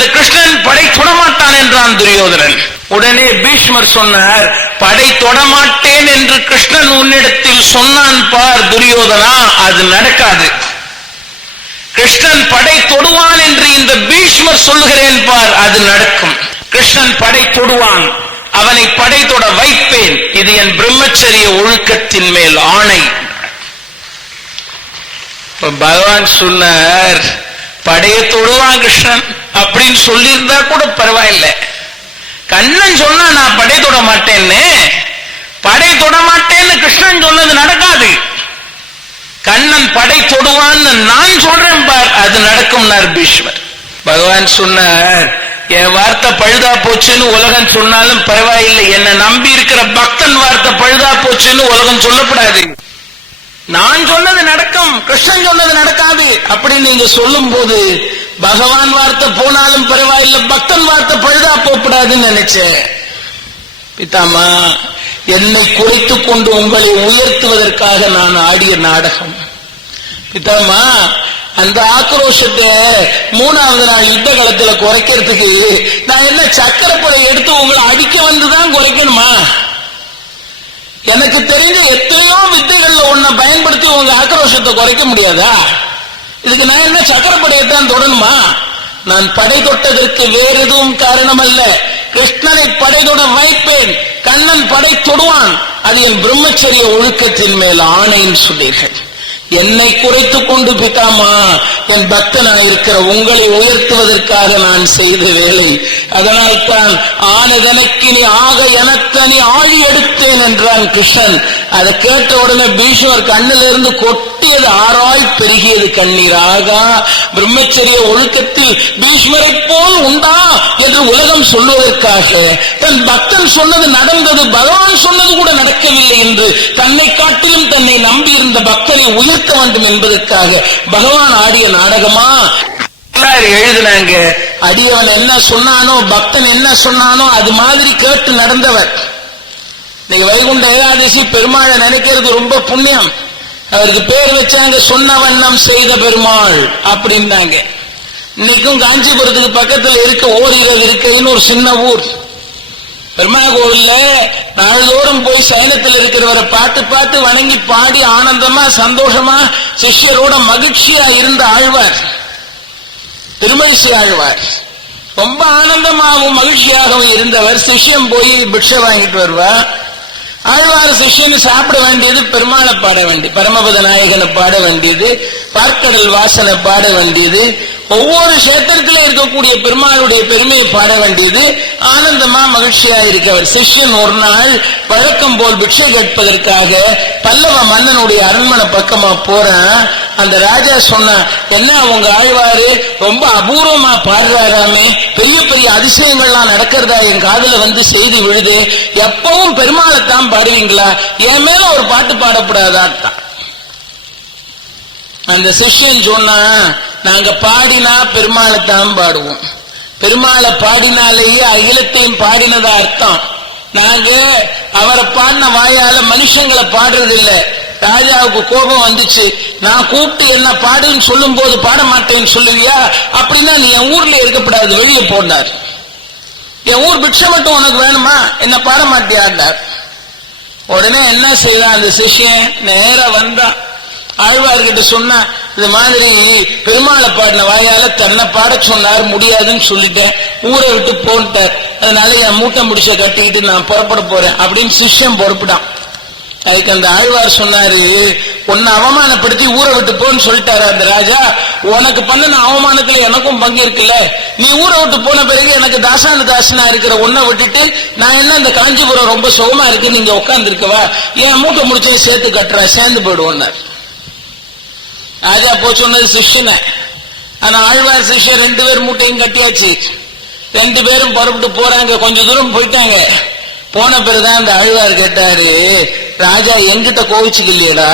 அந்த கிருஷ்ணன் படை தொடமாட்டான் என்றான் துரியோதனன். உடனே பீஷ்மர் சொன்னார் படை தொடமாட்டேன் என்று கிருஷ்ணன் உன்னிடத்தில் சொன்னான் பார் துரியோதனா அது நடக்காது. கிருஷ்ணன் படை தொடுவான் என்று இந்த பீஷ்மர் சொல்லுகிறேன் பார் அது நடக்கும். கிருஷ்ணன் படை தொடுவான் அவனை படை தொட வைப்பேன். இது என் பிரம்மச்சரிய ஒழுக்கத்தின் மேல் ஆணை. பகவான் சொன்னார் படையை தொடுவான் கிருஷ்ணன். அப்படின்னு சொல்லியிருந்தா கூட பரவாயில்லை. கண்ணன் சொன்னா நான் படை தொட மாட்டேன்னு. படை தொட மாட்டேன்னு கிருஷ்ணன் சொன்னது நடக்காது. கண்ணன் படை தொடுவான்னு நான் சொல்றேன் பார் அது நடக்கும்னார் பீஷ்மர் பகவான் சொன்னார் என் வார்த்தை பழுதா போச்சுன்னு உலகம் சொன்னாலும் பரவாயில்லை. என்னை நம்பி இருக்கிற பக்தன் வார்த்தை பழுதா போச்சுன்னு உலகம் சொல்லப்படாது நான் சொன்னது நடக்கும் கிருஷ்ணன் சொன்னது நடக்காது அப்படின்னு நீங்க சொல்லும் போது பகவான் வார்த்தை போனாலும் பரவாயில்ல பக்தன் வார்த்தை பழுதா போகப்படாதுன்னு நினைச்சேன். பித்தாமா என்னை குறைத்து கொண்டு உங்களை உயர்த்துவதற்காக நான் ஆடிய நாடகம். பித்தாமா அந்த ஆக்ரோஷத்தை மூணாவது நாள் யுத்த களத்துல குறைக்கிறதுக்கு நான் என்ன சக்கரப்படை எடுத்து உங்களை அடிக்க வந்துதான் குறைக்கணுமா? எனக்கு தெரிஞ்ச எத்தனையோ வித்தைகள்ல ஒன்ன பயன்படுத்தி உங்க ஆக்ரோஷத்தை குறைக்க முடியாதா? இதுக்கு நான் என்ன சக்கரப்படையை தான் தொடணுமா? நான் படை தொட்டதற்கு வேறு எதுவும் காரணம் அல்ல கிருஷ்ணனை படை தொட வைப்பேன். கண்ணன் படை தொடுவான். அது என் பிரம்மச்சரிய ஒழுக்கத்தின் மேல் ஆணைன்னு சொன்னீர்கள். என்னை குறைத்துக் கொண்டு பிதாமா என் பக்தனாக இருக்கிற உங்களை உயர்த்துவதற்காக நான் செய்த வேலை. அதனால் தான் ஆனதனக்கினி நீ ஆக எனத்தனி ஆழி எடுத்தேன் என்றான் கிருஷ்ணன். அதை கேட்ட உடனே பீஷ்மர் கண்ணிலிருந்து பெருகியது ஆறாய் பெருகியது கண்ணீராக? பிரம்மச்சரிய ஒழுக்கத்தில் பீஷ்மரை போல் உண்டா என்று உலகம் சொல்வதற்காக தன் பக்தன் சொன்னது நடந்தது பகவான் சொன்னது கூட நடக்கவில்லை என்று தன்னை காட்டிலும் தன்னை நம்பியிருந்த பக்தனை உயர்த்த வேண்டும் என்பதற்காக பகவான் ஆடிய நாடகமா? எழுதினாங்க? அடியவன் என்ன சொன்னானோ பக்தன் என்ன சொன்னானோ அது மாதிரி கேட்டு நடந்தவர். நீங்க வைகுண்ட ஏகாதசி பெருமாளை நினைக்கிறது ரொம்ப புண்ணியம். அவருக்கு பேர் வச்சாங்க சொன்ன வண்ணம் செய்த பெருமாள் அப்படின்னாங்க. இன்னைக்கும் காஞ்சிபுரத்துக்கு பக்கத்தில் இருக்க ஓரிரவு இருக்கைன்னு ஒரு சின்ன ஊர். பெருமா கோவில்ல நாள்தோறும் போய் சைனத்தில் இருக்கிறவரை பார்த்து பார்த்து வணங்கி பாடி ஆனந்தமா சந்தோஷமா சிஷ்யரோட மகிழ்ச்சியா இருந்த ஆழ்வார். திருமழிசை ஆழ்வார். ரொம்ப ஆனந்தமாகவும் மகிழ்ச்சியாகவும் இருந்தவர். சிஷ்யம் போய் பிக்ஷை வாங்கிட்டு வருவார். ஆழ்வார் சிஷ்யன் சாப்பிட வேண்டியது பெருமாளை பாட வேண்டியது பரமபத நாயகனை பாட வேண்டியது பார்க்கடல் வாசனை பாட வேண்டியது ஒவ்வொரு கஷேத்திரத்தில் இருக்கக்கூடிய பெருமாளுடைய பெருமையை பாட வேண்டியது ஆனந்தமா மகிழ்ச்சியா இருக்கவர் சிஷ்யன் ஒரு நாள் வழக்கம் போல் பிக்ஷை கேட்பதற்காக பல்லவ மன்னனுடைய அரண்மனை பக்கமா போறான் அந்த ராஜா சொன்ன என்ன உங்க ஆழ்வாரு ரொம்ப அபூர்வமா பாடுறாராமே. பெரிய பெரிய அதிசயங்கள்லாம் நடக்கிறதா என் காதுல வந்து செய்தி விழுது. எப்பவும் பெருமாளை தான் பாடுவீங்களா? என் மேல ஒரு பாட்டு பாடப்படாதான் அந்த சிஷ்யன் சொன்னா நாங்க பாடினா பெருமாளை தான் பாடுவோம். பெருமாளை பாடினாலேயே அகிலத்தையும் பாடினதா அர்த்தம். நாங்க அவரை பாடின வாயால மனுஷங்களை பாடுறது இல்ல ராஜாவுக்கு கோபம் வந்துச்சு. நான் கூப்பிட்டு என்ன பாடுன்னு சொல்லும் போது பாட மாட்டேன்னு சொல்லுவியா? அப்படின்னா நீ என் ஊர்ல இருக்கப்படாது வெளியே போனார் என் ஊர் பிக்ஷை மட்டும் உனக்கு வேணுமா? என்ன பாட மாட்டியாண்டார் உடனே என்ன செய்தான் அந்த சிஷ்யன்? நேரா வந்தான். ஆழ்வார்கிட்ட சொன்னான் இது மாதிரி பெருமாளை பாடின வாயால தன்னை பாட சொன்னார் முடியாதுன்னு சொல்லிட்டேன். ஊரை விட்டு போன்ட்டார். அதனால என் மூட்டை முடிச்ச கட்டிக்கிட்டு நான் புறப்பட போறேன் அப்படின்னு சிஷ்யம் புறப்படான் அதுக்கு அந்த ஆழ்வார் சொன்னாரு உன்னை அவமானப்படுத்தி ஊரை விட்டு போன்னு சொல்லிட்டாரு அந்த ராஜா? உனக்கு பண்ணின அவமானத்துல எனக்கும் பங்கு இருக்குல்ல. நீ ஊரை விட்டு போன பிறகு எனக்கு தாசான தாசனா இருக்கிற உன்னை விட்டுட்டு நான் என்ன இந்த காஞ்சிபுரம் ரொம்ப சுகமா இருக்கு நீங்க உட்காந்துருக்கவா என் மூட்டை முடிச்சு சேர்த்து கட்டுற சேர்ந்து போயிடுவோன்னாரு ராஜா போ சொன்னது சிஷ்யனை. ஆனா ஆழ்வார் சிஷ்யன் ரெண்டு பேரும் மூட்டையும் கட்டியாச்சு. ரெண்டு பேரும் புறப்பட்டு போறாங்க. கொஞ்ச தூரம் போயிட்டாங்க. போன பிறகுதான் அந்த ஆழ்வார் கேட்டாரு ராஜா எங்கிட்ட கோவிச்சுக்கலையடா.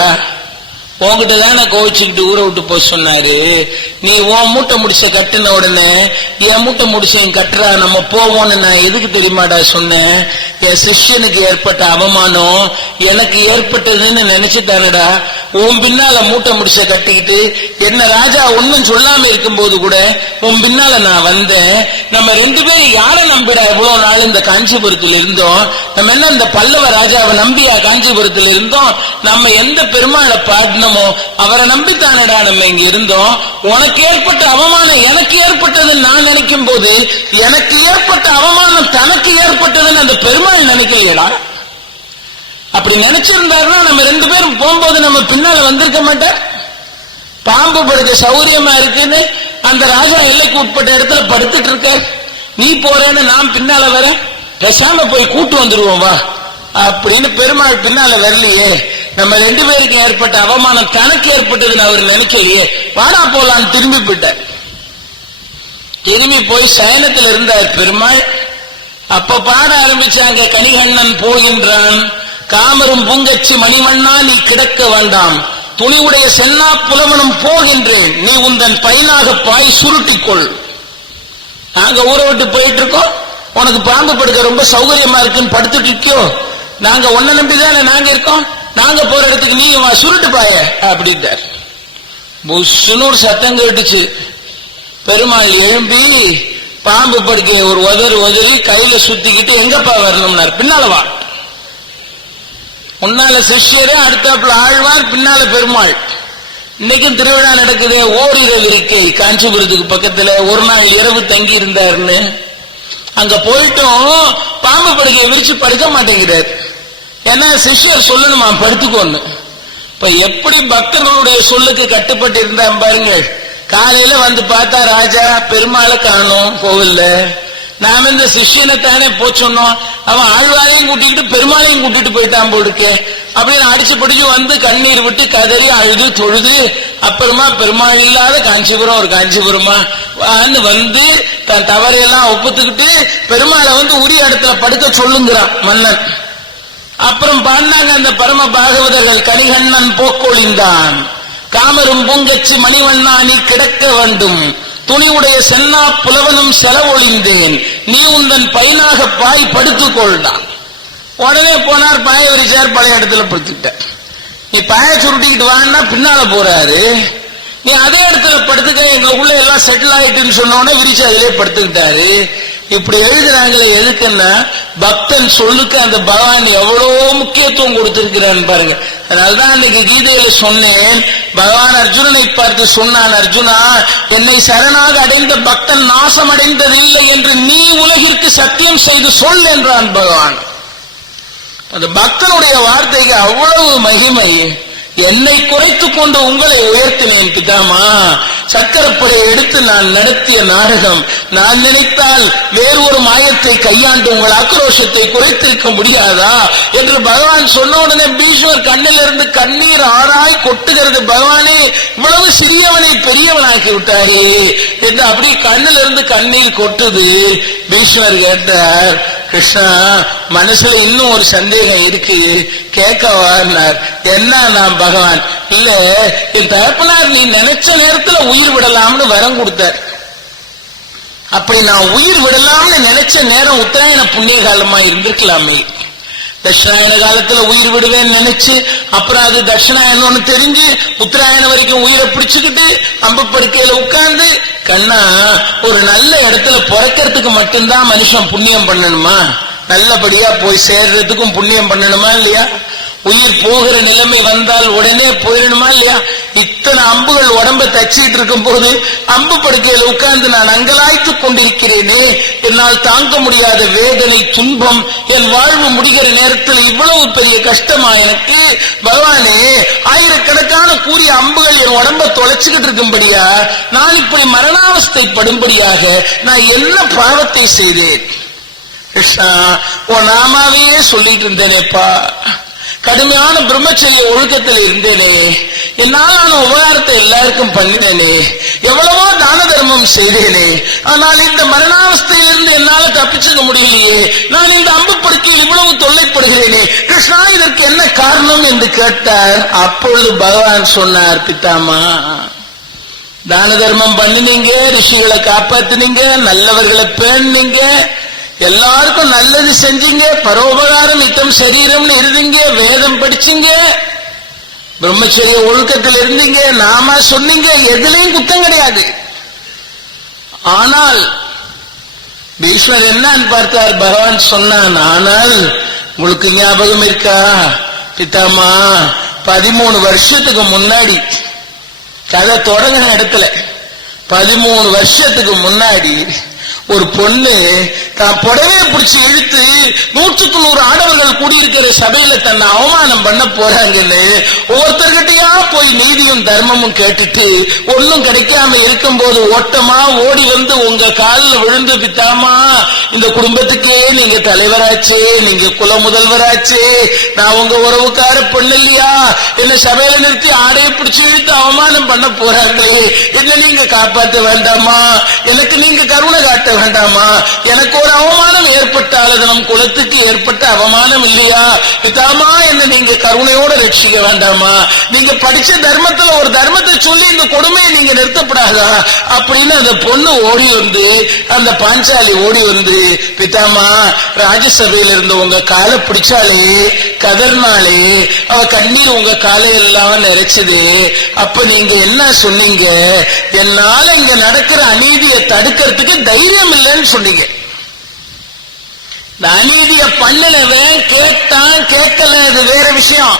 உன்கிட்ட தானே கோவிச்சுக்கிட்டு ஊரை விட்டு போக சொன்னாரு. நீ உன் மூட்டை முடிச்ச கட்டின உடனே என் மூட்டை முடிச்ச கட்டுறா நம்ம போவோம்னு நான் எதுக்கு தெரியுமாடா சொன்னேன்? என் சிஷ்யனுக்கு ஏற்பட்ட அவமானம் எனக்கு ஏற்பட்டதுன்னு நினைச்சுட்டானடா. உன் பின்னால மூட்டை முடிச்ச கட்டிக்கிட்டு என்ன ராஜா ஒன்னும் சொல்லாம இருக்கும்போது கூட உன் பின்னால நான் வந்தேன். நம்ம ரெண்டு பேரும் யாரை நம்பிடா எவ்வளவு நாள் இந்த காஞ்சிபுரத்தில் இருந்தோம்? நம்ம என்ன இந்த பல்லவ ராஜாவை நம்பியா காஞ்சிபுரத்தில் இருந்தோம்? நம்ம எந்த பெருமாளை பாடினோம்? அவரை நம்பித்தானடா நம்ம இங்க இருந்தோம்? உனக்கு ஏற்பட்ட அவமானம் எனக்கு ஏற்பட்டதுன்னு நான் நினைக்கும் போது எனக்கு ஏற்பட்ட அவமானம் தனக்கு ஏற்பட்டதுன்னு அந்த பெருமாள் நினைக்கலையடா? அப்படி நினைச்சிருந்தாருன்னா நம்ம ரெண்டு பேரும் போகும்போது நம்ம பின்னால வந்திருக்க மாட்டார். பாம்பு படுக்க சௌரியமா இருக்குன்னு அந்த ராஜா எல்லைக்கு உட்பட்ட இடத்துல படுத்துட்டு இருக்க நீ போறேன்னு நான் பின்னால வர பேசாம போய் கூட்டு வந்துருவோம் வா. அப்படின்னு பெருமாள் பின்னால வரலையே. நம்ம ரெண்டு பேருக்கு ஏற்பட்ட அவமானம் தனக்கு ஏற்பட்டதுன்னு அவர் நினைக்கலையே. வாடா போலான்னு திரும்பி போயிட்டார். திரும்பி போய் சயனத்தில் இருந்தார் பெருமாள். அப்ப பாட ஆரம்பிச்சாங்க கனிகண்ணன் போகின்றான். காமரும் பூங்கச்சி மணிவண்ணா நீ கிடக்க வேண்டாம். துணிவுடைய சென்னா புலவனும் போகின்றேன். நீ உந்தன் பயனாக பாய் சுருட்டிக்கொள். நாங்க ஊரை விட்டு போயிட்டு இருக்கோம் உனக்கு பாம்பு படுக்க ரொம்ப சௌகரியமா இருக்குன்னு படுத்துட்டு இருக்கியோ? நாங்க ஒன்ன நம்பிதானே நாங்க இருக்கோம்? நாங்க போற இடத்துக்கு நீ வா சுருட்டு பாய அப்படின்ட்டார். புஷ்ஷுன்னு ஒரு சத்தம் கேட்டுச்சு. பெருமாள் எழும்பி பாம்பு படுக்கையை ஒரு உதறி உதறி கையில சுத்திக்கிட்டு எங்கப்பா வரணும்னார்? பின்னால வா. முன்னால சிஷ்யரு அடுத்தாப்புல ஆழ்வார் பின்னால பெருமாள். இன்னைக்கும் திருவிழா நடக்குதே ஓரிரவு இருக்கை. காஞ்சிபுரத்துக்கு பக்கத்துல ஒரு நாள் இரவு தங்கி இருந்தாருன்னு. அங்க போயிட்டும் பாம்பு படுக்கையை விரிச்சு படுக்க மாட்டேங்கிறார். ஏன்னா சிஷ்யர் சொல்லணுமா படுத்துக்கோன்னு. இப்ப எப்படி பக்தர்களுடைய சொல்லுக்கு கட்டுப்பட்டு இருந்தா பாருங்க காலையில வந்து பார்த்தா ராஜா பெருமாளை காணும் கோவில்ல. நாம இந்த சிஷ்யனை தானே போ அவன் ஆழ்வாரையும் கூட்டிக்கிட்டு பெருமாளையும் கூட்டிட்டு போயிட்டான் போடுக்கு அப்படின்னு அடிச்சு பிடிச்சு வந்து கண்ணீர் விட்டு கதறி அழுது தொழுது அப்புறமா பெருமாள் இல்லாத காஞ்சிபுரம் ஒரு காஞ்சிபுரமா வான்னு வந்து தன் தவறையெல்லாம் ஒப்புத்துக்கிட்டு பெருமாளை வந்து உரிய இடத்துல படுக்க சொல்லுங்கிறான் மன்னன். அப்புறம் பாடினாங்க அந்த பரம பாகவதர்கள் கனிகண்ணன் போக்கொழிந்தான். காமரும் பூங்கச்சி மணிவண்ணா நீ கிடக்க வேண்டும். துணிவுடைய சென்னா புலவனும் செலவொழிந்தேன். நீ உந்தன் பையனாக பாய் படுத்துக்கொள்ளான் உடனே போனார் பாய விரிச்சார் பழைய இடத்துல படுத்துக்கிட்ட. நீ பாய சுருட்டிக்கிட்டு வான்னா பின்னால போறாரு. நீ அதே இடத்துல படுத்துக்க எங்க எல்லாம் செட்டில் ஆயிட்டுன்னு சொன்ன உடனே விரிச்சு அதிலே படுத்துக்கிட்டாரு. இப்படி எழுதுறாங்களே எதுக்குன்னா பக்தன் சொல்லுக்கு அந்த பகவான் எவ்வளவு முக்கியத்துவம் கொடுத்திருக்கிறான்னு பாருங்க. அதனாலதான் அன்னைக்கு கீதையில சொன்னேன் பகவான் அர்ஜுனனை பார்த்து சொன்னான் அர்ஜுனா என்னை சரணாக அடைந்த பக்தன் நாசம் அடைந்ததில்லை என்று நீ உலகிற்கு சத்தியம் செய்து சொல் என்றான் பகவான். அந்த பக்தனுடைய வார்த்தைக்கு அவ்வளவு மகிமை. என்னை குறைத்துக் கொண்டு உங்களை உயர்த்தினேன் பிதாமா. சக்கரப்படை எடுத்து நான் நடத்திய நாடகம். நான் நினைத்தால் வேறு ஒரு மாயத்தை கையாண்டு உங்கள் ஆக்ரோஷத்தை குறைத்திருக்க முடியாதா? என்று பகவான் சொன்ன உடனே பீஷ்மர் கண்ணிலிருந்து கண்ணீர் ஆறாய் கொட்டுகிறது. பகவானே இவ்வளவு சிறியவனை பெரியவனாக்கி விட்டாயே என்று அப்படி கண்ணிலிருந்து கண்ணீர் கொட்டுது பீஷ்மர் கேட்டார். கிருஷ்ணா மனசுல இன்னும் ஒரு சந்தேகம் இருக்கு. கேட்கவார் என்ன நான் பகவான்? இல்ல என் தகப்பனார் நீ நினைச்ச நேரத்துல உயிர் விடலாம்னு வரம் கொடுத்தார். அப்படி நான் உயிர் விடலாம்னு நினைச்ச நேரம் உத்தராயண புண்ணிய காலமா இருந்திருக்கலாமே. தட்சிணாயன காலத்துல உயிர் விடுவேன்னு நினைச்சு அப்புறம் அது தட்சிணாயனம்னு தெரிஞ்சு உத்தராயணம் வரைக்கும் உயிரை பிடிச்சுக்கிட்டு அம்பு படுக்கையில உட்கார்ந்து கண்ணா ஒரு நல்ல இடத்துல பிறக்கிறதுக்கு மட்டும்தான் மனுஷன் புண்ணியம் பண்ணணுமா? நல்லபடியா போய் சேர்றதுக்கும் புண்ணியம் பண்ணணுமா இல்லையா? உயிர் போகிற நிலைமை வந்தால் உடனே போயிடணுமா இல்லையா? இத்தனை அம்புகள் உடம்ப தச்சிட்டு இருக்கும் போது அம்பு படுக்கையில் உட்கார்ந்து நான் அங்கலாய்த்துக் கொண்டிருக்கிறேனே என்னால் தாங்க முடியாத வேதனை துன்பம் என் வாழ்வு முடிகிற நேரத்தில் இவ்வளவு பெரிய கஷ்டமா எனக்கு? பகவானே ஆயிரக்கணக்கான கூறிய அம்புகள் என் உடம்ப தொலைச்சுக்கிட்டு இருக்கும்படியா? நான் இப்படி மரணாவஸ்தை படும்படியாக நான் என்ன பாவத்தை செய்தேன்? கிருஷ்ணா உன் நாமாவையே சொல்லிட்டு இருந்தேனேப்பா. கடுமையான பிரம்மச்சரிய ஒழுக்கத்தில் இருந்தேனே. என்னாலான உபகாரத்தை எல்லாருக்கும் பண்ணினேனே. எவ்வளவோ தான தர்மம் செய்தேனே. ஆனால் இந்த மரணாவஸ்தையிலிருந்து என்னால தப்பிச்சுக்க முடியலையே. நான் இந்த அம்பு படுக்கையில் இவ்வளவு தொல்லைப்படுகிறேனே. கிருஷ்ணா இதற்கு என்ன காரணம் என்று கேட்டார். அப்பொழுது பகவான் சொன்னார் பித்தாமா தான தர்மம் பண்ணினீங்க ரிஷிகளை காப்பாத்தினீங்க நல்லவர்களை பேணுனீங்க எல்லாருக்கும் நல்லது செஞ்சீங்க பரோபகாரம் இத்தம் சரீரம்னு இருந்தீங்க வேதம் படிச்சீங்க பிரம்மச்சரிய ஒழுக்கத்தில் இருந்தீங்க நாம சொன்னீங்க எதுலயும் குத்தம் கிடையாது. ஆனால் பீஷ்மர் என்னன்னு பார்த்தார் பகவான் சொன்னான் ஆனால் உங்களுக்கு ஞாபகம் இருக்கா பித்தாமா பதிமூணு வருஷத்துக்கு முன்னாடி கதை தொடங்கின இடத்துல பதிமூணு வருஷத்துக்கு முன்னாடி ஒரு பொண்ணு தான் புடவைய பிடிச்சி இழுத்து நூற்றுக்கு நூறு ஆடவர்கள் கூடியிருக்கிற சபையில தன்னை அவமானம் பண்ண போறாங்கன்னு ஒவ்வொருத்தர்கிட்டயா போய் நீதியும் தர்மமும் கேட்டுட்டு ஒண்ணும் கிடைக்காம இருக்கும்போது ஓட்டமா ஓடி வந்து உங்க காலில் விழுந்து பித்தாமா இந்த குடும்பத்துக்கே நீங்க தலைவராச்சே நீங்க குல முதல்வராச்சே நான் உங்க உறவுக்கார பொண்ணு இல்லையா? என்ன சபையில நிறுத்தி ஆடையை பிடிச்சி இழுத்து அவமானம் பண்ண போறாங்களே? என்ன நீங்க காப்பாற்ற வேண்டாமா? எனக்கு நீங்க கருணை காட்ட வேண்டாமா? எனக்கு ஒரு அவமானம் ஏற்பட்டால் அது நம் குலத்துக்கு ஏற்பட்ட அவமானம் இல்லையா? பிதாமா என்ன நீங்க கருணையோட ரட்சிக்க வேண்டாமா? நீங்க படிச்ச தர்மத்துல ஒரு தர்மத்தை சொல்லி இந்த கொடுமையை நீங்க நிறுத்தப்படாதா? அப்படின்னு அந்த பொண்ணு ஓடி வந்து அந்த பாஞ்சாலி ஓடி வந்து பிதாமா ராஜ்யசபையில இருந்த உங்க காலை பிடிச்சாலே கதர்னாலே அவ கண்ணீர் உங்க காலை எல்லாம் நிறைச்சது. அப்ப நீங்க என்ன சொன்னீங்க? என்னால இங்க நடக்கிற அநீதியை தடுக்கிறதுக்கு தைரியம் இல்லைன்னு சொன்னீங்க. இந்த அநீதிய பண்ணினவன் கேட்டான் கேட்கல அது வேற விஷயம்.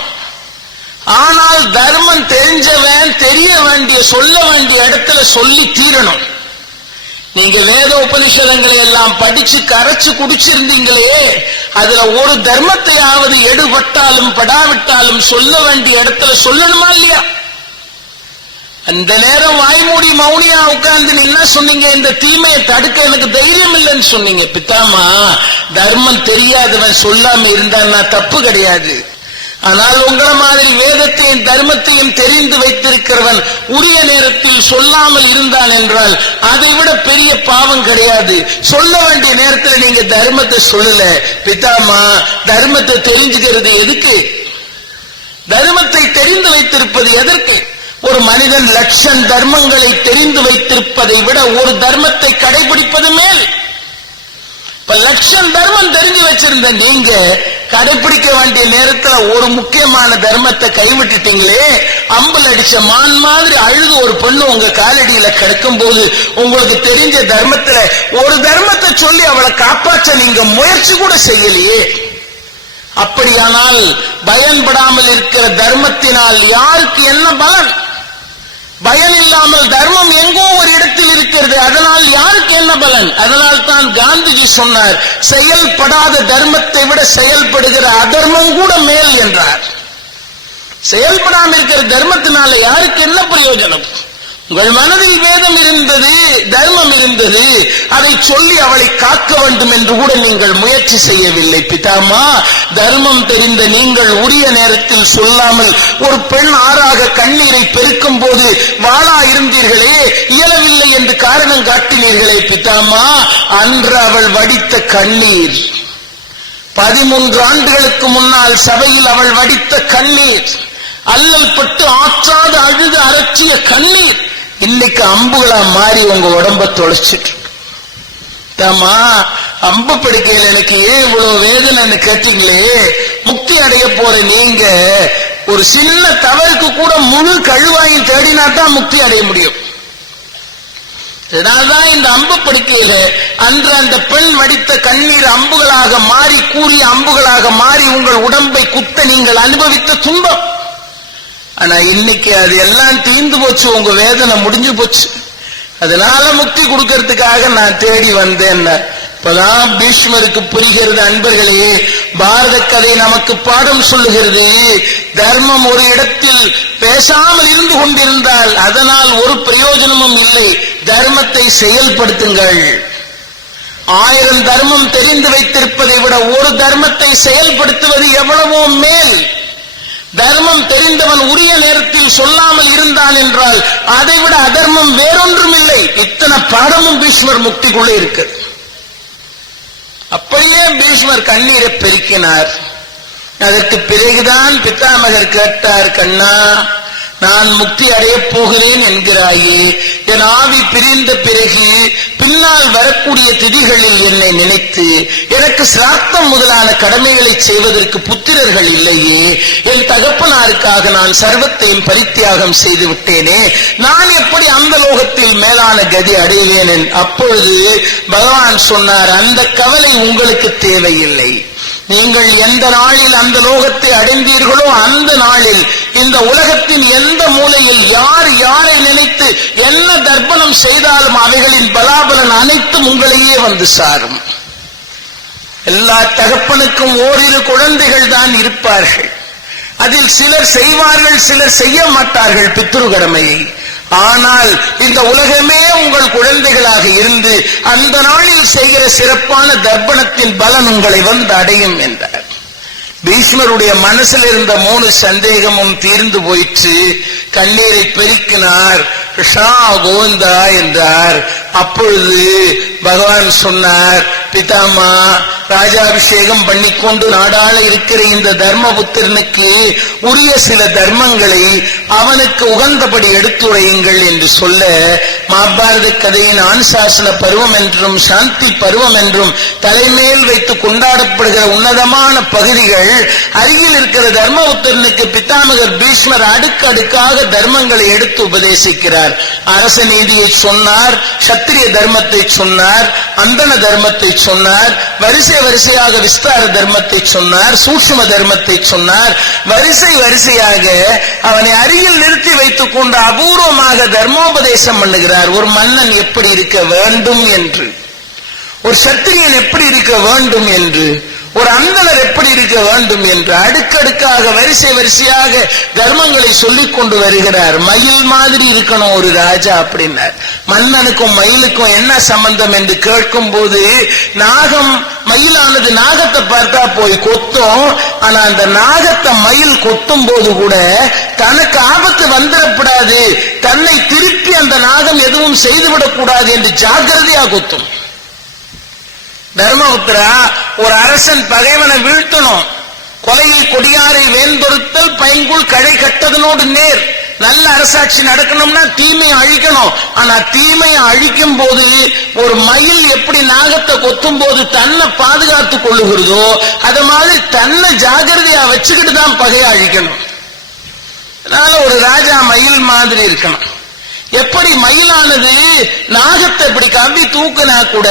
ஆனால் தர்மம் தெரிஞ்சவன் தெரிய வேண்டிய சொல்ல வேண்டிய இடத்துல சொல்லி தீரணும். நீங்க வேத உபனிஷதங்களை எல்லாம் படிச்சு கரைச்சு குடிச்சிருந்தீங்களே அதுல ஒரு தர்மத்தையாவது எடுபட்டாலும் படாவிட்டாலும் சொல்ல வேண்டிய இடத்துல சொல்லணுமா இல்லையா? அந்த நேரம் வாய்மூடி மௌனியா உட்கார்ந்து நீ என்ன சொன்னீங்க இந்த தீமையை தடுக்க எனக்கு தைரியம் இல்லைன்னு சொன்னீங்க. பித்தாமா தர்மம் தெரியாதவன் சொல்லாம இருந்தான்னா தப்பு கிடையாது. ஆனால் உங்களை மாதிரி வேதத்தையும் தர்மத்தையும் தெரிந்து வைத்திருக்கிறவன் உரிய நேரத்தில் சொல்லாமல் இருந்தான் என்றால் அதை விட பெரிய பாவம் கிடையாது. சொல்ல வேண்டிய நேரத்தில் நீங்க தர்மத்தை சொல்லல. பித்தாமா தர்மத்தை தெரிஞ்சுக்கிறது எதுக்கு? தர்மத்தை தெரிந்து வைத்திருப்பது எதற்கு? ஒரு மனிதன் லட்சம் தர்மங்களை தெரிந்து வைத்திருப்பதை விட ஒரு தர்மத்தை கடைபிடிப்பது மேல். இப்ப லட்சம் தர்மம் தெரிஞ்சு வச்சிருந்த நீங்க கடைபிடிக்க வேண்டிய நேரத்துல ஒரு முக்கியமான தர்மத்தை கைவிட்டுட்டீங்களே அம்பல் அடிச்ச மான் மாதிரி அழுது ஒரு பொண்ணு உங்க காலடியில கிடக்கும் போது உங்களுக்கு தெரிஞ்ச தர்மத்துல ஒரு தர்மத்தை சொல்லி அவளை காப்பாற்ற நீங்க முயற்சி கூட செய்யலையே. அப்படியானால் பயன்படாமல் இருக்கிற தர்மத்தினால் யாருக்கு என்ன பலன்? பயம் இல்லாமல் தர்மம் எங்கோ ஒரு இடத்தில் இருக்கிறது. அதனால் யாருக்கு என்ன பலன்? அதனால் தான் காந்திஜி சொன்னார் செயல்படாத தர்மத்தை விட செயல்படுகிற அதர்மம் கூட மேல் என்றார். செயல்படாமல் இருக்கிற தர்மத்தினால யாருக்கு என்ன பிரயோஜனம்? உங்கள் மனதில் வேதம் இருந்தது தர்ம இருந்தது. அதை சொல்லி அவளை காக்க வேண்டும் என்று கூட நீங்கள் முயற்சி செய்யவில்லை. பிதாமா தர்மம் தெரிந்த நீங்கள் உரிய நேரத்தில் சொல்லாமல் ஒரு பெண் ஆறாக கண்ணீரை பெருக்கும் போது வாழா இருந்தீர்களே இயலவில்லை என்று காரணம் காட்டினீர்களே பிதாமா அன்று அவள் வடித்த கண்ணீர். பதிமூன்று ஆண்டுகளுக்கு முன்னால் சபையில் அவள் வடித்த கண்ணீர். அல்லல் பட்டு ஆற்றாத அழுது அரற்றிய கண்ணீர். இன்னைக்கு அம்புகளா மாறி உங்க உடம்ப தொலைச்சிட்டு தாமா அம்பு படுக்கையில் எனக்கு ஏன் இவ்வளவு வேதனைன்னு கேட்டீங்களே? முக்தி அடைய போற நீங்க ஒரு சின்ன தவறுக்கு கூட முழு கழுவாயும் தேடினா தான் முக்தி அடைய முடியும். இதனால்தான் இந்த அம்பு படுக்கையில அன்று அந்த பெண் வடித்த கண்ணீர் அம்புகளாக மாறி கூறிய அம்புகளாக மாறி உங்கள் உடம்பை குத்த நீங்கள் அனுபவித்த துன்பம். ஆனா இன்னைக்கு அது எல்லாம் தீந்து போச்சு. உங்க வேதனை முடிஞ்சு போச்சு. அதனால முக்தி கொடுக்கறதுக்காக நான் தேடி வந்தேன். இப்பதான் பீஷ்மருக்கு புரிகிறது அன்பர்களே. பாரத கதை நமக்கு பாடம் சொல்லுகிறது. தர்மம் ஒரு இடத்தில் பேசாமல் இருந்து கொண்டிருந்தால் அதனால் ஒரு பிரயோஜனமும் இல்லை. தர்மத்தை செயல்படுத்துங்கள். ஆயிரம் தர்மம் தெரிந்து வைத்திருப்பதை விட ஒரு தர்மத்தை செயல்படுத்துவது எவ்வளவோ மேல். தர்மம் தெரிந்தவன் உரிய நேரத்தில் சொல்லாமல் இருந்தான் என்றால் அதைவிட அதர்மம் வேறொன்றும் இல்லை இத்தனை பாடமும் பீஷ்மர் முக்திக்குள்ளே இருக்கு. அப்படியே பீஷ்மர் கண்ணீரை பெருக்கினார். அதற்கு பிறகுதான் பித்தாமகர் கேட்டார் கண்ணா நான் முக்தி அடையப் போகிறேன் என்கிறாயே. என் ஆவி பிரிந்த பிறகு பின்னால் வரக்கூடிய திதிகளில் என்னை நினைத்து எனக்கு சிராத்தம் முதலான கடமைகளை செய்வதற்கு புத்திரர்கள் இல்லையே. என் தகப்பனாருக்காக நான் சர்வத்தையும் பரித்தியாகம் செய்து விட்டேனே. நான் எப்படி அந்த லோகத்தில் மேலான கதி அடைவேன் அப்பொழுது? பகவான் சொன்னார் அந்த கவலை உங்களுக்கு தேவையில்லை. நீங்கள் எந்த நாளில் அந்த லோகத்தை அடைந்தீர்களோ அந்த நாளில் இந்த உலகத்தின் எந்த மூலையில் யார் யாரை நினைத்து என்ன தர்ப்பணம் செய்தாலும் அவைகளின் பலாபலன் அனைத்தும் உங்களையே வந்து சாரும். எல்லா தகப்பனுக்கும் ஓரிரு குழந்தைகள் தான் இருப்பார்கள். அதில் சிலர் செய்வார்கள் சிலர் செய்ய மாட்டார்கள் பித்ரு கடமையை ஆனால் இந்த உலகமே உங்கள் குழந்தைகளாக இருந்து அந்த நாளில் செய்கிற சிறப்பான தர்ப்பணத்தின் பலன் உங்களை வந்து அடையும் என்றார். பீஷ்மருடைய மனசில் இருந்த மூணு சந்தேகமும் தீர்ந்து போயிற்று. கண்ணீரை பெருக்கினார். கிருஷ்ணா கோவிந்தா என்றார். அப்பொழுது பகவான் சொன்னார் பிதாமா ராஜாபிஷேகம் பண்ணிக்கொண்டு நாடாள இருக்கிற இந்த தர்மபுத்திரனுக்கு உரிய சில தர்மங்களை அவனுக்கு உகந்தபடி எடுத்துரையுங்கள் என்று சொல்ல மகாபாரத கதையின் ஆன்சாசன பருவம் என்றும் சாந்தி பருவம் என்றும் தலைமேல் வைத்து கொண்டாடப்படுகிற உன்னதமான பகுதிகள் அருகில் இருக்கிற தர்மபுத்திரனுக்கு பித்தாமகர் பீஷ்மர் அடுக்கடுக்காக தர்மங்களை எடுத்து உபதேசிக்கிறார். சொன்னார். அரச நீதியை சொன்னார் சத்திரிய தர்மத்தை சொன்னார் அந்தன தர்மத்தை சொன்னார் வரிசை வரிசையாக விஸ்தார தர்மத்தை சொன்னார் சூட்சும தர்மத்தை சொன்னார். வரிசை வரிசையாக அவனை அருகில் நிறுத்தி வைத்துக் கொண்டு அபூர்வமாக தர்மோபதேசம் பண்ணுகிறார். ஒரு மன்னன் எப்படி இருக்க வேண்டும் என்று. ஒரு சத்திரியன் எப்படி இருக்க வேண்டும் என்று. ஒரு அந்தனர் எப்படி இருக்க வேண்டும் என்று அடுக்கடுக்காக வரிசை வரிசையாக தர்மங்களை சொல்லிக் கொண்டு வருகிறார். மயில் மாதிரி இருக்கணும் ஒரு ராஜா அப்படின்னார். மன்னனுக்கும் மயிலுக்கும் என்ன சம்பந்தம் என்று கேட்கும் போது நாகம் மயிலானது நாகத்தை பார்த்தா போய் கொத்தும். ஆனா அந்த நாகத்தை மயில் கொத்தும் போது கூட தனக்கு ஆபத்து வந்துடக்கூடாது தன்னை திருப்பி அந்த நாகம் எதுவும் செய்துவிடக் கூடாது என்று ஜாக்கிரதையா கொத்தும். தர்மபுத்திரா ஒரு அரசன் பகைவனை வீழ்த்தணும். கொலையை கொடியாரை வேந்தொருத்தல் பைங்குள் கழை கட்டதனோடு நேர். நல்ல அரசாட்சி நடக்கணும்னா தீமையை அழிக்கணும். ஆனா தீமையை அழிக்கும் போது ஒரு மயில் எப்படி நாகத்தை கொத்தும் போது தன்னை பாதுகாத்துக் கொள்ளுகிறதோ அது மாதிரி தன்னை ஜாகிரதையா வச்சுக்கிட்டு தான் பகையை அழிக்கணும். அதனால ஒரு ராஜா மயில் மாதிரி இருக்கணும். எப்படி மயிலானது நாகத்தை இப்படி கம்பி தூக்குனா கூட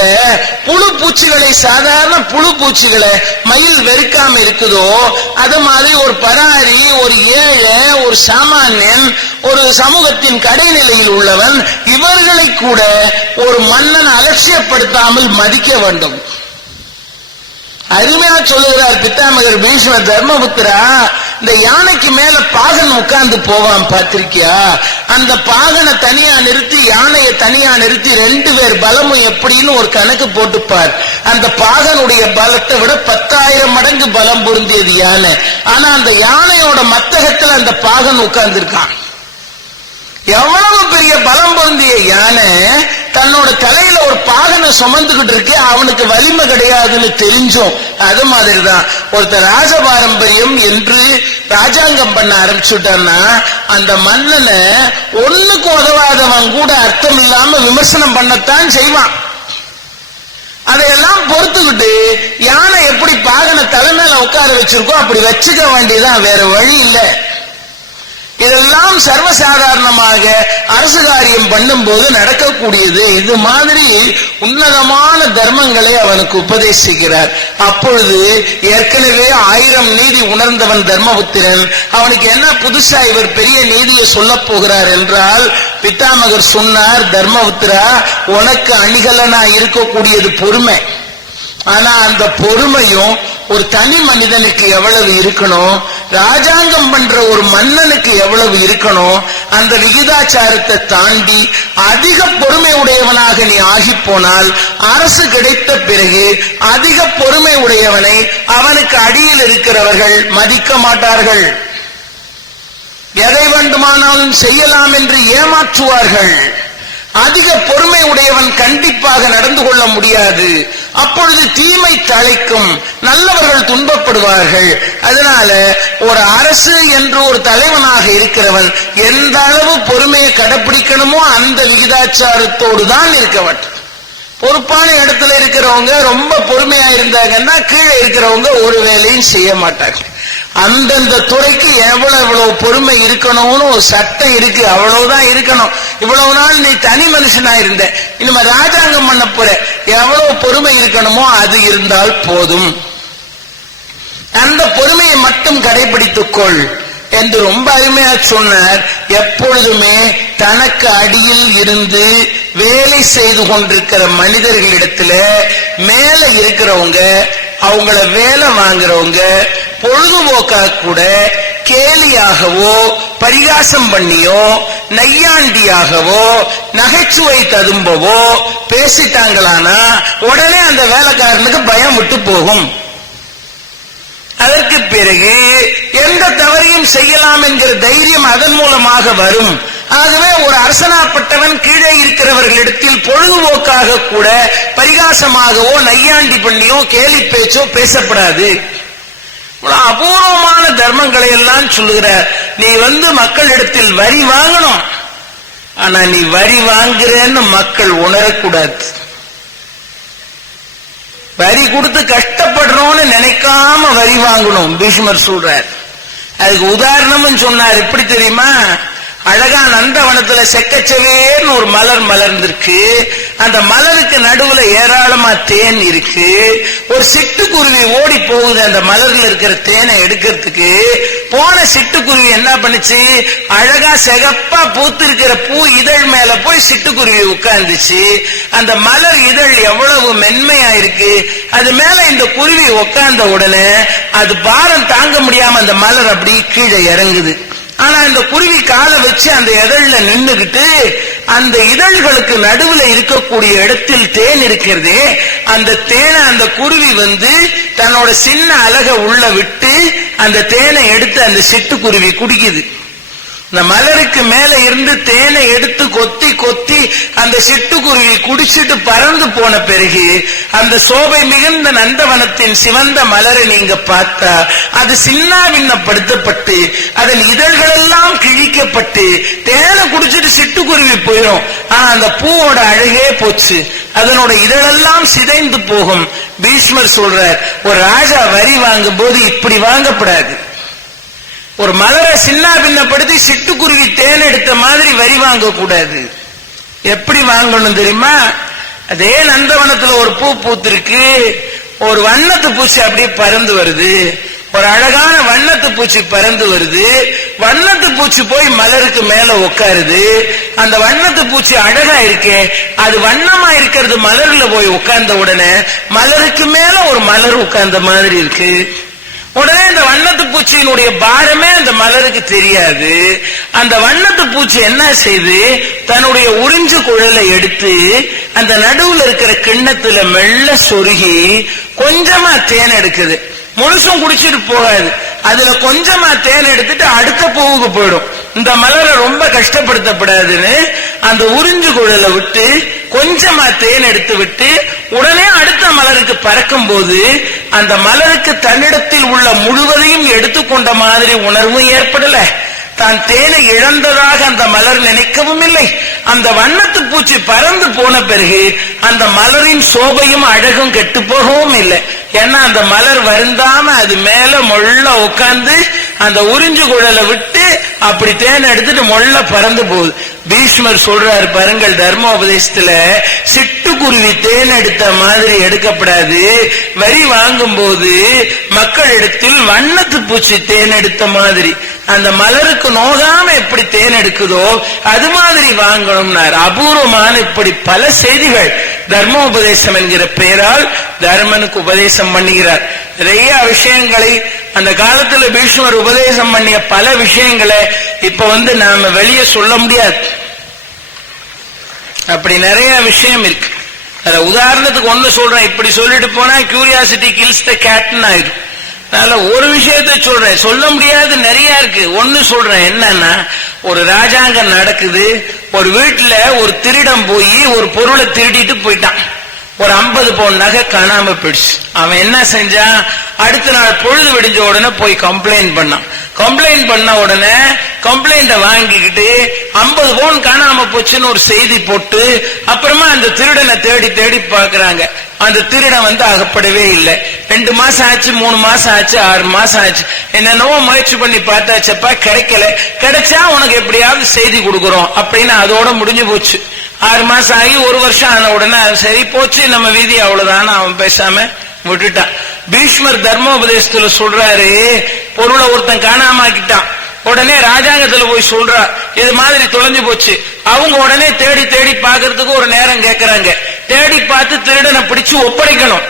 புழு பூச்சிகளை சாதாரண புழு பூச்சிகளை மயில் வெறுக்காம இருக்குதோ அது மாதிரி ஒரு பராரி ஒரு ஏழை ஒரு சாமானியன் ஒரு சமூகத்தின் கடைநிலையில் உள்ளவன் இவர்களை கூட ஒரு மன்னன் அலட்சியப்படுத்தாமல் மதிக்க வேண்டும். அருமையா சொல்லுகிறார் பித்தாமகர் பீஷ்ம தர்மபுத்திரா இந்த யானைக்கு மேல பாகன் உட்கார்ந்து போவான் பார்த்திருக்கியா? அந்த பாகனை தனியா நிறுத்தி யானையை தனியா நிறுத்தி ரெண்டு பேர் பலமும் எப்படின்னு ஒரு கணக்கு போட்டுப்பார். அந்த பாகனுடைய பலத்தை விட பத்தாயிரம் மடங்கு பலம் பொருந்தியது யானை. ஆனா அந்த யானையோட மத்தகத்துல அந்த பாகன் உட்கார்ந்து இருக்கான் எவ்வளவு பெரிய பலம் பொருந்திய யானை தன்னோட தலையில ஒரு பாகனை சுமந்துகிட்டு இருக்கே அவனுக்கு வலிமை கிடையாதுன்னு தெரிஞ்சும். அது மாதிரிதான். ஒருத்தர் ராஜ பாரம்பரியம் என்று ராஜாங்கம் பண்ண ஆரம்பிச்சுட்டான்னா அந்த மன்னனை ஒண்ணுக்கு உதவாதவன் கூட அர்த்தம் இல்லாம விமர்சனம் பண்ணத்தான் செய்வான். அதையெல்லாம் பொறுத்துக்கிட்டு யானை எப்படி பாகனை தலைமையில உட்கார வச்சிருக்கோ அப்படி வச்சுக்க வேண்டியதான் வேற வழி இல்லை. இதெல்லாம் சர்வசாதாரணமாக அரசு காரியம் பண்ணும்போது நடக்கக்கூடியது. இது மாதிரி உன்னதமான தர்மங்களை அவனுக்கு உபதேசிக்கிறார். அப்பொழுது ஏற்கனவே ஆயிரம் நீதி உணர்ந்தவன் தர்மபுத்திரன். அவனுக்கு என்ன புதுசா இவர் பெரிய நீதியை சொல்லப் போகிறார் என்றால் பித்தாமகர் சொன்னார் தர்மபுத்திரா உனக்கு அணிகலனா இருக்கக்கூடியது பொறுமை. ஆனா அந்த பொறுமையும் ஒரு தனி மனிதனுக்கு எவ்வளவு இருக்கணும்? ராஜாங்கம் பண்ற ஒரு மன்னனுக்கு எவ்வளவு இருக்கணும்? அந்த விகிதாச்சாரத்தை தாண்டி அதிக பொறுமை உடையவனாக நீ ஆகி போனால் அரசு கிடைத்த பிறகு அதிக பொறுமை உடையவனை அவனுக்கு அடியில் இருக்கிறவர்கள் மதிக்க மாட்டார்கள். எதை வேண்டுமானாலும் செய்யலாம் என்று ஏமாற்றுவார்கள். அதிக பொறுமை உடையவன் கண்டிப்பாக நடந்து கொள்ள முடியாது. அப்பொழுது தீமை தழைக்கும் நல்லவர்கள் துன்பப்படுவார்கள். அதனால ஒரு அரசு என்று ஒரு தலைவனாக இருக்கிறவன் எந்த அளவு பொறுமையை கடைபிடிக்கணுமோ அந்த விகிதாச்சாரத்தோடு தான் இருக்க வேண்டும். பொறுப்பான இடத்துல இருக்கிறவங்க ரொம்ப பொறுமையா இருந்தாங்கன்னா கீழே இருக்கிறவங்க ஒரு வேலையும் செய்ய மாட்டாங்க அந்தந்த துறைக்கு எவ்வளவு எவ்வளவு பொறுமை இருக்கணும்னு ஒரு சட்டம் இருக்கு. அவ்வளவுதான் இருக்கணும். இவ்வளவு நாள் நீ தனி மனுஷனா இருந்த. இனிமே ராஜாங்கம் பண்ண போற. எவ்வளவு பொறுமை இருக்கணுமோ அது இருந்தால் போதும். அந்த பொறுமையை மட்டும் கடைபிடித்துக்கொள் என்று ரொம்ப அருமையா சொன்னார். எப்பொழுதுமே தனக்கு அடியில் இருந்து வேலை செய்து கொண்டிருக்கிற மனிதர்களிடத்துல மேல இருக்கிறவங்க அவங்கள வேலை வாங்குறவங்க பொழுதுபோக்காக கூட கேலியாகவோ பரிகாசம் பண்ணியோ நையாண்டியாகவோ நகைச்சுவை ததும்பவோ பேசிட்டாங்களானா உடனே அந்த வேலைக்காரனுக்கு பயம் விட்டு போகும். அதற்கு பிறகு எந்த தவறையும் செய்யலாம் என்கிற தைரியம் அதன் மூலமாக வரும். ஆகவே ஒரு அரசனாப்பட்டவன் கீழே இருக்கிறவர்களிடத்தில் பொழுதுபோக்காக கூட பரிகாசமாகவோ நையாண்டி பண்ணியோ கேலி பேச்சோ பேசப்படாது. இவ்வளவு அபூர்வமான தர்மங்களை எல்லாம் சொல்லுகிற நீ வந்து மக்களிடத்தில் வரி வாங்கணும். ஆனா நீ வரி வாங்குறேன்னு மக்கள் உணரக்கூடாது. வரி கொடுத்து கஷ்டப்படுறோம்னு நினைக்காம வரி வாங்கணும் பீஷ்மர் சொல்றார். அதுக்கு உதாரணம்னு சொன்னார் எப்படி தெரியுமா? அழகா நந்தவனத்துல செக்கச்சவேன்னு ஒரு மலர் மலர்ந்திருக்கு. அந்த மலருக்கு நடுவுல ஏராளமா தேன் இருக்கு. ஒரு சிட்டுக்குருவி ஓடி போகுது அந்த மலர்ல இருக்கிற தேனை எடுக்கிறதுக்கு. போன சிட்டுக்குருவி என்ன பண்ணுச்சு? அழகா செகப்பா பூத்து இருக்கிற பூ இதழ் மேல போய் சிட்டுக்குருவி உட்கார்ந்துச்சு. அந்த மலர் இதழ் எவ்வளவு மென்மையா இருக்கு. அது மேல இந்த குருவி உட்கார்ந்த உடனே அது பாரம் தாங்க முடியாம அந்த மலர் அப்படி கீழே இறங்குது. ஆனா இந்த குருவி காலை வச்சு அந்த இதழ்ல நின்னுகிட்டு அந்த இதழ்களுக்கு நடுவுல இருக்கக்கூடிய இடத்தில் தேன் இருக்கிறது அந்த தேனை அந்த குருவி வந்து தன்னோட சின்ன அழக உள்ள விட்டு அந்த தேனை எடுத்து அந்த சிட்டுக்குருவி குடிக்குது. இந்த மலருக்கு மேல இருந்து தேனை எடுத்து கொத்தி கொத்தி அந்த சிட்டுக்குருவி குடிச்சிட்டு பறந்து போன பிறகு அந்த சோபை மிகுந்த நந்தவனத்தின் சிவந்த மலரை நீங்க பார்த்தா அது சின்னாவின்னப்படுத்தப்பட்டு அதன் இதழ்களெல்லாம் கிழிக்கப்பட்டு தேனை குடிச்சிட்டு சிட்டுக்குருவி போயிடும் ஆனா அந்த பூவோட அழகே போச்சு. அதனோட இதழெல்லாம் சிதைந்து போகும். பீஷ்மர் சொல்ற ஒரு ராஜா வரி வாங்கும் போது இப்படி வாங்கப்படாது. ஒரு மலரை சின்ன பின்னப்படுத்தி சிட்டுக்குருவி தேன் எடுத்த மாதிரி வரி வாங்க கூடாது எப்படி வாங்கணும் தெரியுமா? அதே நந்தவனத்துல ஒரு பூ பூத்திருக்கு. ஒரு வண்ணத்து பூச்சி அப்படியே பறந்து வருது. ஒரு அழகான வண்ணத்து பூச்சி பறந்து வருது. வண்ணத்து பூச்சி போய் மலருக்கு மேல உட்காருது அந்த வண்ணத்து பூச்சி அழகா இருக்கே. அது வண்ணமா இருக்கிறது மலர்ல போய் உட்கார்ந்த உடனே மலருக்கு மேல ஒரு மலர் உட்கார்ந்த மாதிரி இருக்கு. உடனே இந்த வண்ணத்து பூச்சியினுடைய பாரமே அந்த மலருக்கு தெரியாது. அந்த வண்ணத்து பூச்சி என்ன செய்து தன்னுடைய உறிஞ்சு குழலை எடுத்து அந்த நடுவில் இருக்கிற கிண்ணத்துல மெல்ல சொருகி கொஞ்சமா தேன் எடுக்குது. முழுசும் குடிச்சிட்டு போகாது. அதுல கொஞ்சமா தேன் எடுத்துட்டு அடுத்த பூவுக்கு போயிடும். இந்த மலரை ரொம்ப கஷ்டப்படுத்தப்படாதுன்னு அந்த உறிஞ்சு குழலை விட்டு கொஞ்சமா தேன் எடுத்து விட்டு உடனே அடுத்த மலருக்கு பறக்கும் போது அந்த மலருக்கு தன்னிடத்தில் உள்ள முழுவதையும் எடுத்துக்கொண்ட மாதிரி உணர்வும் ஏற்படல. தான் தேனை இழந்ததாக அந்த மலர் நினைக்கவும் இல்லை. அந்த வண்ணத்து பூச்சி பறந்து போன பிறகு அந்த மலரின் சோபையும் அழகும் கெட்டு போகவும் இல்லை. ஏன்னா அந்த மலர் வருந்தாம அது மேல மொள்ள உட்கார்ந்து அந்த உறிஞ்சு குழலை விட்டு அப்படி தேன் எடுத்துட்டு மொள்ள பறந்து போகுது. பீஷ்மர் சொல்றாரு பாருங்கள் தர்மோபதேசத்துல சிட்டுக்குருவி தேன் எடுத்த மாதிரி எடுக்கப்படாது. வரி வாங்கும் போது மக்களிடத்தில் வண்ணத்து பூச்சி தேன் எடுத்த மாதிரி. அந்த மலருக்கு நோகாம எப்படி தேன் எடுக்குதோ அது மாதிரி வாங்கணும்னார். அபூர்வமான இப்படி பல செய்திகள். தர்மோபதேசம் என்கிற பெயரால் தர்மனுக்கு உபதேசம் பண்ணுகிறார். நிறைய விஷயங்களை அந்த காலத்துல பீஷ்மர் உபதேசம் பண்ணிய பல விஷயங்களை இப்ப வந்து நாம வெளியே சொல்ல முடியாது. அப்படி நிறைய விஷயம் இருக்கு. அத உதாரணத்துக்கு ஒண்ணு சொல்றேன். இப்படி சொல்லிட்டு போனா கியூரியாசிட்டி கில்ஸ் த கேட்டன் ஆயிடும். அதனால ஒரு விஷயத்தை சொல்றேன். சொல்ல முடியாது நிறைய இருக்கு. ஒண்ணு சொல்றேன். என்னன்னா ஒரு ராஜாங்கம் நடக்குது. ஒரு வீட்டுல ஒரு திருடம் போய் ஒரு பொருளை திருடிட்டு போயிட்டான். ஒரு ஐம்பது பவுன் நகை காணாம போயிடுச்சு. அவன் என்ன செஞ்சான் அடுத்த நாள் பொழுது விடிஞ்ச உடனே போய் கம்ப்ளைண்ட் பண்ணான். கம்ப்ளைண்ட் பண்ண உடனே கம்ப்ளைண்ட வாங்கிக்கிட்டு ஐம்பது பவுன் காணாம போச்சுன்னு ஒரு செய்தி போட்டு அப்புறமா அந்த திருடனை தேடி தேடி பாக்குறாங்க அந்த திருடன் வந்து அகப்படவே இல்லை. ரெண்டு மாசம் ஆச்சு மூணு மாசம் ஆச்சு ஆறு மாசம் ஆச்சு. என்னென்னவோ முயற்சி பண்ணி பார்த்தாச்சப்பா கிடைக்கல. கிடைச்சா உனக்கு எப்படியாவது செய்தி கொடுக்குறோம் அப்படின்னு அதோட முடிஞ்சு போச்சு. ஆறு மாசம் ஆகி ஒரு வருஷம் ஆன உடனே சரி போச்சு நம்ம வீதி அவ்வளவுதான் அவன் பேசாம விட்டுட்டான். பீஷ்மர் தர்ம உபதேசத்துல சொல்றாரு பொருளை ஒருத்தன் காணாமாக்கிட்டான். உடனே ராஜாங்கத்துல போய் சொல்றா இது மாதிரி தொலைஞ்சு போச்சு. அவங்க உடனே தேடி தேடி பாக்குறதுக்கு ஒரு நேரம் கேக்குறாங்க. தேடி பார்த்து திருடனை பிடிச்சு ஒப்படைக்கணும்.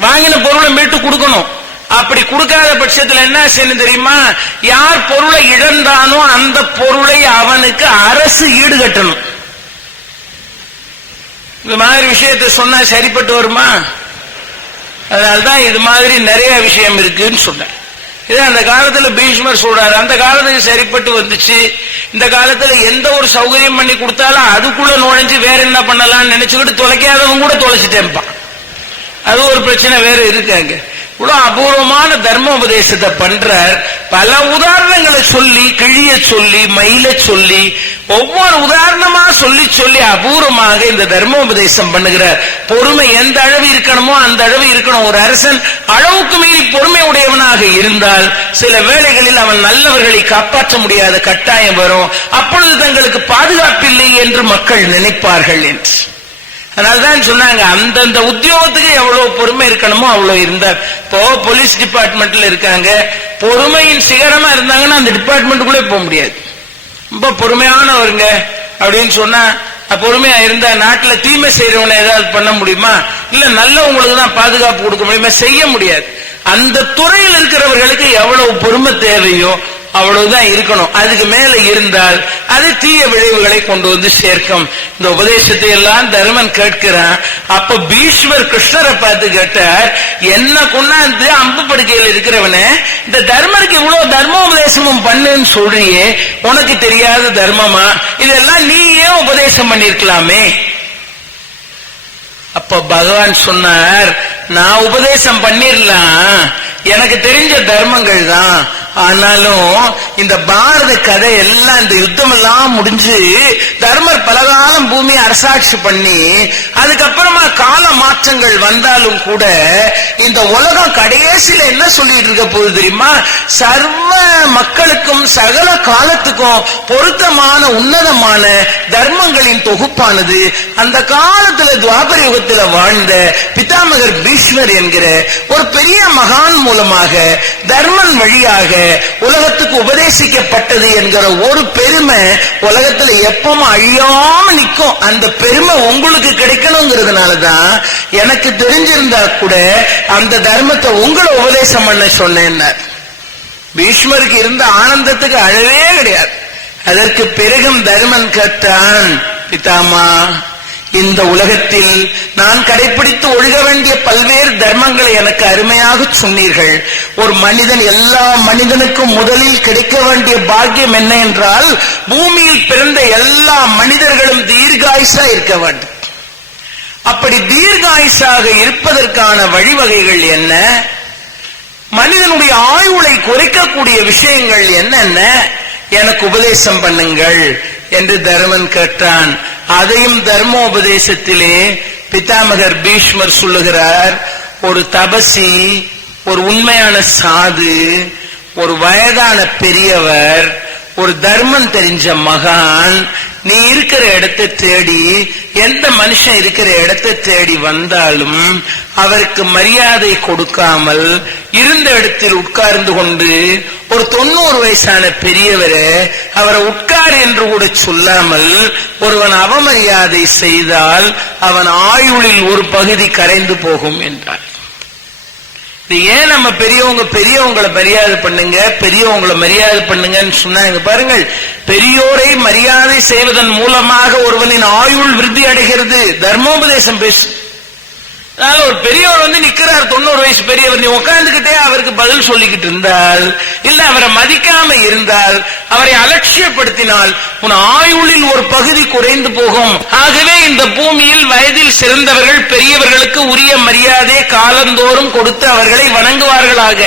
வாங்கின பொருளை மீட்டு கொடுக்கணும். அப்படி கொடுக்காத பட்சத்துல என்ன செய்யணும் தெரியுமா? யார் பொருளை இழந்தானோ அந்த பொருளை அவனுக்கு அரசு ஈடுகட்டணும். இந்த மாதிரி விஷயத்தை சொன்னா சரிப்பட்டு வருமா? அதனால்தான் இது மாதிரி நிறைய விஷயம் இருக்குன்னு சொன்னேன். இது அந்த காலத்துல பீஷ்மர் சொல்றாரு அந்த காலத்துக்கு சரிப்பட்டு வந்துச்சு. இந்த காலத்துல எந்த ஒரு சௌகரியம் பண்ணி கொடுத்தாலும் அதுக்குள்ள நுழைஞ்சு வேற என்ன பண்ணலாம்னு நினைச்சுக்கிட்டு தொலைக்காதவங்க கூட தொலைச்சிட்டேன்பான் அது ஒரு பிரச்சனை வேற இருக்கு அங்க. இவ்வளவு அபூர்வமான தர்ம உபதேசத்தை பண்றார். பல உதாரணங்களை சொல்லி கிழிய சொல்லி மயில சொல்லி ஒவ்வொரு உதாரணமா சொல்லி சொல்லி அபூர்வமாக இந்த தர்ம உபதேசம் பண்ணுகிறார். பொறுமை எந்த அளவு இருக்கணுமோ அந்த அளவு இருக்கணும். ஒரு அரசன் அளவுக்கு மீறி பொறுமை உடையவனாக இருந்தால் சில வேளைகளில் அவன் நல்லவர்களை காப்பாற்ற முடியாத கட்டாயம் வரும். அப்பொழுது தங்களுக்கு பாதுகாப்பில்லை என்று மக்கள் நினைப்பார்கள் என்று. அதனாலதான் சொன்னாங்க அந்தந்த உத்தியோகத்துக்கு எவ்வளவு பொறுமை இருக்கணுமோ அவ்வளவு இருந்தார் இப்போ போலீஸ் டிபார்ட்மெண்ட்ல இருக்காங்க பொறுமையின் சிகரமா இருந்தாங்கன்னா அந்த டிபார்ட்மெண்ட்டுக்குள்ளே போக முடியாது. ரொம்ப பொறுமையானவருங்க அப்படின்னு சொன்னா பொறுமையா இருந்தா நாட்டுல தீமை செய்யறவனை ஏதாவது பண்ண முடியுமா? இல்ல நல்லவங்களுக்கு தான் பாதுகாப்பு கொடுக்க முடியுமா? செய்ய முடியாது. அந்த துறையில் இருக்கிறவர்களுக்கு எவ்வளவு பொறுமை தேவையோ அவ்வளவுதான் இருக்கணும். அதுக்கு மேல இருந்தால் அது தீய விளைவுகளை கொண்டு வந்து சேர்க்கும். இந்த உபதேசத்தை எல்லாம் தருமன் கேட்கிறான். அப்ப பீஷ்மர் கிருஷ்ணரை பார்த்து கேட்டார் என்ன கொண்டாந்து அம்பு படுக்கையில் இருக்கிறவனே இந்த தர்மருக்கு இவ்வளவு தர்ம உபதேசமும் பண்ணுன்னு சொல்றியே உனக்கு தெரியாத தர்மமா? இதெல்லாம் நீ ஏன் உபதேசம் பண்ணிருக்கலாமே அப்ப பகவான் சொன்னார் நான் உபதேசம் பண்ணிடலாம். எனக்கு தெரிஞ்ச தர்மங்கள் தான் ஆனாலும் இந்த பாரத கதை எல்லாம் இந்த யுத்தம் எல்லாம் முடிஞ்சு தர்மர் பலகாலம் பூமி அரசாட்சி பண்ணி அதுக்கப்புறமா கால மாற்றங்கள் வந்தாலும் கூட இந்த உலகம் கடைசியில என்ன சொல்லிட்டு இருக்க போகுது தெரியுமா? சர்வ மக்களுக்கும் சகல காலத்துக்கும் பொருத்தமான உன்னதமான தர்மங்களின் தொகுப்பானது. அந்த காலத்துல துவாபர யுகத்துல வாழ்ந்த பிதாமகர் பீஷ்மர் என்கிற ஒரு பெரிய மகான் மூலமாக தர்மன் வழியாக உலகத்துக்கு உபதேசிக்கப்பட்டது என்கிற ஒரு பெருமை உலகத்துல எப்பவும் அழியாம நிக்கும். அந்த பெருமை உங்களுக்கு கிடைக்கணுங்கிறதுனாலதான் எனக்கு தெரிஞ்சிருந்தா கூட அந்த தர்மத்தை உங்களை உபதேசம் பண்ண சொன்னேன்னார். பீஷ்மருக்கு இருந்த ஆனந்தத்துக்கு அழவே கிடையாது. அதற்கு பிறகும் தர்மன் கேட்டான் பிதாமா இந்த உலகத்தில் நான் கடைபிடித்து ஒழுக வேண்டிய பல்வேறு தர்மங்களை எனக்கு அருமையாக சொன்னீர்கள். ஒரு மனிதன் எல்லா மனிதனுக்கும் முதலில் கிடைக்க வேண்டிய பாக்கியம் என்ன என்றால் பூமியில் பிறந்த எல்லா மனிதர்களும் தீர்காயுஷா இருக்க வேண்டும். அப்படி தீர்காயுஷாக இருப்பதற்கான வழிவகைகள் என்ன? மனிதனுடைய ஆயுளை குறைக்கக்கூடிய விஷயங்கள் என்னென்ன? எனக்கு உபதேசம் பண்ணுங்கள் என்று தர்மன் கேட்டான். அதையும் தர்மோபதேசத்திலே பிதாமகர் பீஷ்மர் சொல்லுகிறார் ஒரு தபசி ஒரு உண்மையான சாது ஒரு வயதான பெரியவர் ஒரு தர்மம் தெரிஞ்ச மகான் நீ இருக்கிற இடத்தை தேடி எந்த மனுஷன் இருக்கிற இடத்தை தேடி வந்தாலும் அவருக்கு மரியாதை கொடுக்காமல் இருந்த இடத்தில் உட்கார்ந்து கொண்டு ஒரு தொண்ணூறு வயசான பெரியவரை அவரை உட்கார் என்று கூட சொல்லாமல் ஒருவன் அவமரியாதை செய்தால் அவன் ஆயுளில் ஒரு பகுதி கரைந்து போகும் என்றார். ஏன் நம்ம பெரியவங்க பெரியவங்களை மரியாதை பண்ணுங்க பெரியவங்களை மரியாதை பண்ணுங்கன்னு சொன்னாங்க பாருங்கள் பெரியோரை மரியாதை செய்வதன் மூலமாக ஒருவனின் ஆயுள் விருத்தி அடைகிறது. தர்மோபதேசம் பேசு அதனால ஒரு பெரியவர் வந்து நிக்கிறார் தொண்ணூறு வயசு பெரியவர். நீ உட்கார்ந்துகிட்டே அவருக்கு பதில் சொல்லிக்கிட்டு இருந்தால் இல்ல அவரை மதிக்காம இருந்தால் அவரை அலட்சியப்படுத்தினால் உன் ஆயுளில் ஒரு பகுதி குறைந்து போகும். ஆகவே இந்த பூமியில் வயதில் சிறந்தவர்கள் பெரியவர்களுக்கு உரிய மரியாதை காலந்தோறும் கொடுத்து அவர்களை வணங்குவார்களாக.